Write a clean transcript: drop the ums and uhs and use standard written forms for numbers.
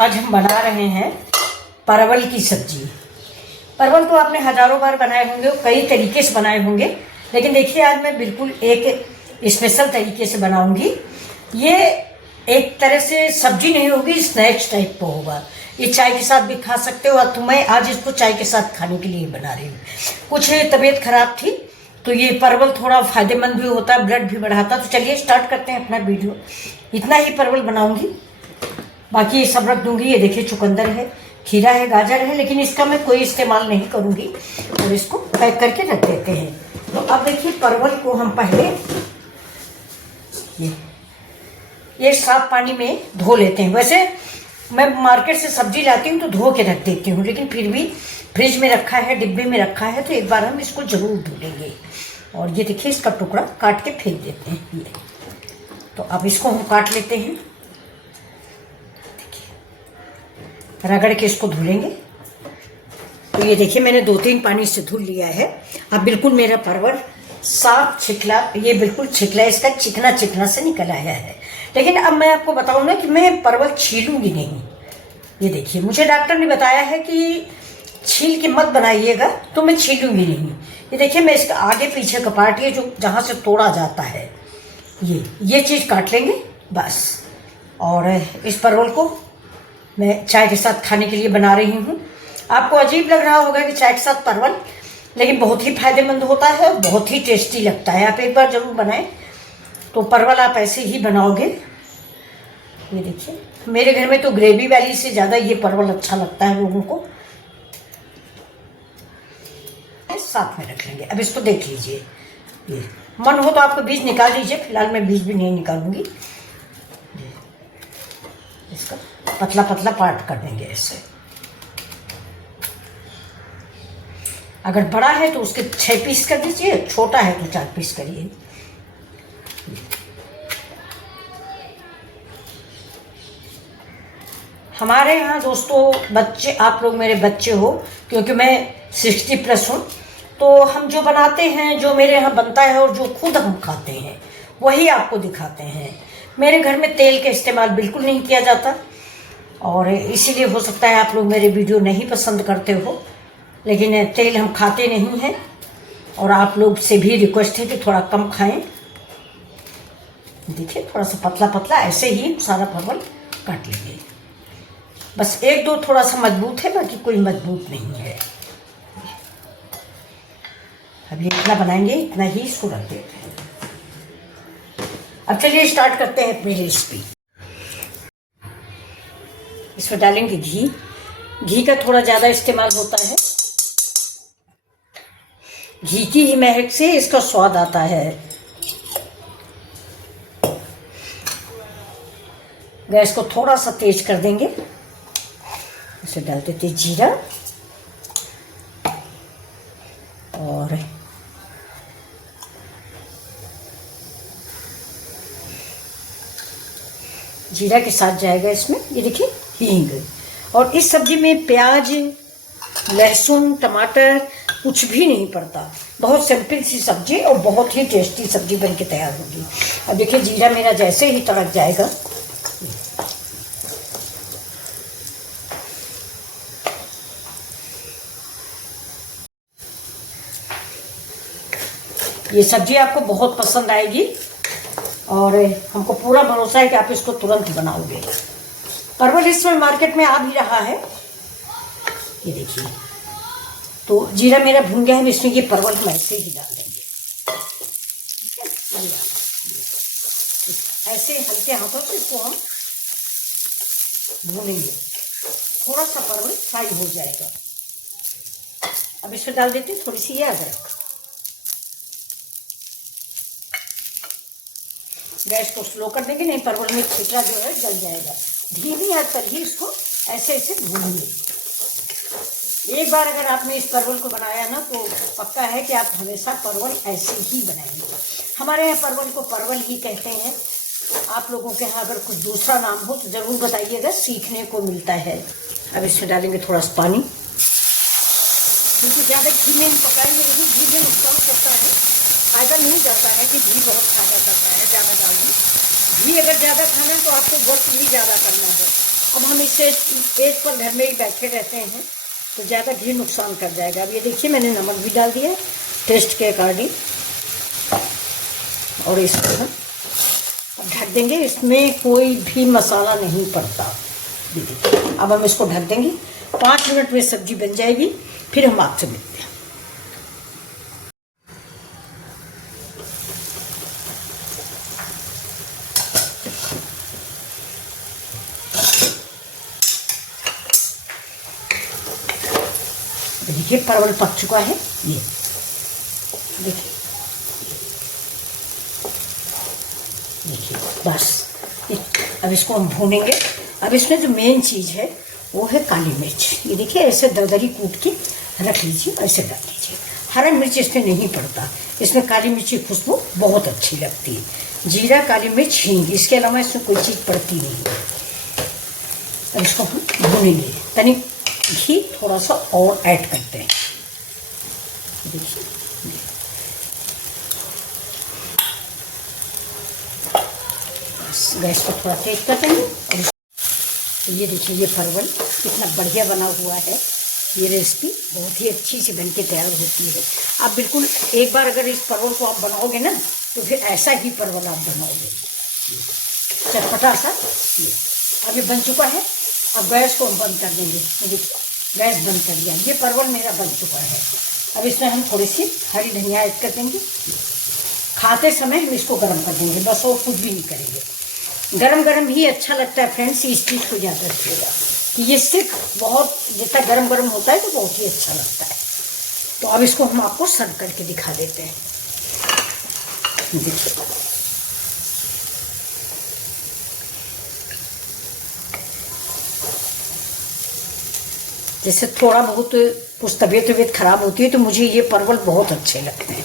आज हम बना रहे हैं परवल की सब्जी। परवल तो आपने हजारों बार बनाए होंगे, कई तरीके से बनाए होंगे, लेकिन देखिए आज मैं बिल्कुल एक स्पेशल तरीके से बनाऊंगी। ये एक तरह से सब्जी नहीं होगी, स्नैक्स टाइप का होगा। ये चाय के साथ भी खा सकते हो, तो मैं आज इसको चाय के साथ खाने के लिए बना रही हूँ। कुछ तबीयत खराब थी तो ये परवल थोड़ा फायदेमंद भी होता है, ब्लड भी बढ़ाता। तो चलिए स्टार्ट करते हैं अपना वीडियो। इतना ही परवल बनाऊंगी, बाकी ये सब रख दूंगी। ये देखिए चुकंदर है, खीरा है, गाजर है, लेकिन इसका मैं कोई इस्तेमाल नहीं करूंगी और इसको पैक करके रख देते हैं। तो अब देखिए परवल को हम पहले ये साफ पानी में धो लेते हैं। वैसे मैं मार्केट से सब्जी लाती हूँ तो धो के रख देती हूँ, लेकिन फिर भी फ्रिज में रखा है, डिब्बे में रखा है, तो एक बार हम इसको जरूर धो लेंगे। और ये देखिए इसका टुकड़ा काट के फेंक देते हैं ये। तो अब इसको हम काट लेते हैं, रगड़ के इसको धुलेंगे। तो ये देखिए मैंने 2-3 पानी से धुल लिया है। अब बिल्कुल मेरा परवल साफ छिकला, ये बिल्कुल छिकला, इसका चिकना चिकना से निकल आया है। लेकिन अब मैं आपको बताऊं ना कि मैं परवल छीलूंगी नहीं। ये देखिए मुझे डॉक्टर ने बताया है कि छील के मत बनाइएगा, तो मैं छीलूंगी नहीं। ये देखिए मैं इसका आगे पीछे का पार्ट, ये जो जहाँ से तोड़ा जाता है, ये चीज़ काट लेंगे बस। और इस परवल को मैं चाय के साथ खाने के लिए बना रही हूँ। आपको अजीब लग रहा होगा कि चाय के साथ परवल, लेकिन बहुत ही फायदेमंद होता है, बहुत ही टेस्टी लगता है। आप एक बार जरूर बनाएं। तो परवल आप ऐसे ही बनाओगे। ये देखिए मेरे घर में तो ग्रेवी वाली से ज़्यादा ये परवल अच्छा लगता है लोगों को। साथ में रख लेंगे। अब इसको देख लीजिए, ये मन हो तो आपको बीज निकाल लीजिए, फिलहाल मैं बीज भी नहीं निकालूंगी। इसका पतला पतला पार्ट कर देंगे ऐसे। अगर बड़ा है तो उसके 6 पीस कर दीजिए, छोटा है तो 4 पीस करिए। हमारे यहाँ दोस्तों बच्चे, आप लोग मेरे बच्चे हो, क्योंकि मैं 60+ हूँ, तो हम जो बनाते हैं, जो मेरे यहाँ बनता है और जो खुद हम खाते हैं, वही आपको दिखाते हैं। मेरे घर में तेल का इस्तेमाल बिल्कुल नहीं किया जाता, और इसीलिए हो सकता है आप लोग मेरे वीडियो नहीं पसंद करते हो, लेकिन तेल हम खाते नहीं हैं। और आप लोग से भी रिक्वेस्ट है कि थोड़ा कम खाएं। देखिए थोड़ा सा पतला पतला ऐसे ही सारा परवल काट लेंगे। बस 1-2 थोड़ा सा मजबूत है, बाकी कोई मजबूत नहीं है। अब ये इतना बनाएंगे, इतना ही इसको रख देते हैं। अब चलिए स्टार्ट करते हैं अपनी रेसिपी। इसमें डालेंगे घी। घी का थोड़ा ज़्यादा इस्तेमाल होता है। घी की ही महक से इसका स्वाद आता है। गैस को थोड़ा सा तेज कर देंगे। इसे डाल देते जीरा, और जीरा के साथ जाएगा इसमें ये देखिए हींग। और इस सब्जी में प्याज, लहसुन, टमाटर कुछ भी नहीं पड़ता। बहुत सिंपल सी सब्जी और बहुत ही टेस्टी सब्जी बन के तैयार होगी। अब देखिए जीरा मेरा जैसे ही तड़क जाएगा, ये सब्जी आपको बहुत पसंद आएगी और हमको पूरा भरोसा है कि आप इसको तुरंत बनाओगे। परवल इस समय मार्केट में आ भी रहा है, ये देखिए। तो जीरा मेरा भून गया है, इसमें ये परवल हम ऐसे ही डाल देंगे। ऐसे हल्के हाथों से इसको हम भूनेंगे। थोड़ा सा परवल फ्राई हो जाएगा। अब इसमें डाल देते हैं थोड़ी सी ये अदरक। गैस को स्लो कर देंगे, नहीं परवल में छिलका जो है जल जाएगा। धीमी आंच पर ही इसको ऐसे ऐसे भूनेंगे। एक बार अगर आपने इस परवल को बनाया ना, तो पक्का है कि आप हमेशा परवल ऐसे ही बनाएंगे। हमारे यहाँ परवल को परवल ही कहते हैं। आप लोगों के यहाँ अगर कुछ दूसरा नाम हो तो ज़रूर बताइएगा, सीखने को मिलता है। अब इसमें डालेंगे थोड़ा सा पानी, क्योंकि ज़्यादा घी में हम पकाएंगे नहीं, घी भी नुकसान करता है। फायदा नहीं जाता है कि घी बहुत फायदा करता है ज़्यादा डालना। घी अगर ज़्यादा खाना है तो आपको वर्क भी ज़्यादा करना है। अब हम इसे एक पर घर में ही बैठे रहते हैं तो ज़्यादा घी नुकसान कर जाएगा। अब ये देखिए मैंने नमक भी डाल दिया टेस्ट के अकॉर्डिंग, और इसको हम अब ढक देंगे। इसमें कोई भी मसाला नहीं पड़ता। देखिए अब हम इसको ढक देंगे, 5 मिनट में सब्जी बन जाएगी, फिर हम आपसे मिलते हैं। देखिए परवल पक चुका है, ये देखिए देखिए बस। अब इसको हम भूनेंगे। अब इसमें जो मेन चीज़ है वो है काली मिर्च। ये देखिए ऐसे दरदरी कूट के रख लीजिए, ऐसे डाल लीजिए। हरा मिर्च इसमें नहीं पड़ता, इसमें काली मिर्च की खुशबू बहुत अच्छी लगती है। जीरा, काली मिर्च, हींग, इसके अलावा इसमें कोई चीज़ पड़ती नहीं है। अब इसको हम भूनेंगे, तनी घी थोड़ा सा और ऐड करते हैं। देखिए गैस को थोड़ा तेज कर देंगे। और तो ये देखिए ये परवल कितना बढ़िया बना हुआ है। ये रेसिपी बहुत ही अच्छी सी बनके तैयार होती है। आप बिल्कुल एक बार अगर इस परवल को आप बनाओगे ना तो फिर ऐसा ही परवल आप बनाओगे, चटपटा सा। ये अब ये बन चुका है। अब गैस को हम बंद कर देंगे। देखिए गैस बंद कर दिया, ये परवल मेरा बन चुका है। अब इसमें हम थोड़ी सी हरी धनिया ऐड कर देंगे। खाते समय हम इसको गर्म कर देंगे, बस और कुछ भी नहीं करेंगे। गरम गरम ही अच्छा लगता है फ्रेंड्स, इस चीज़ को याद रखिएगा कि ये सिर्फ बहुत जितना गरम गरम होता है तो बहुत ही अच्छा लगता है। तो अब इसको हम आपको सर्व करके दिखा देते हैं। देखिए जैसे थोड़ा बहुत कुछ तबीयत खराब होती है तो मुझे ये परवल बहुत अच्छे लगते हैं।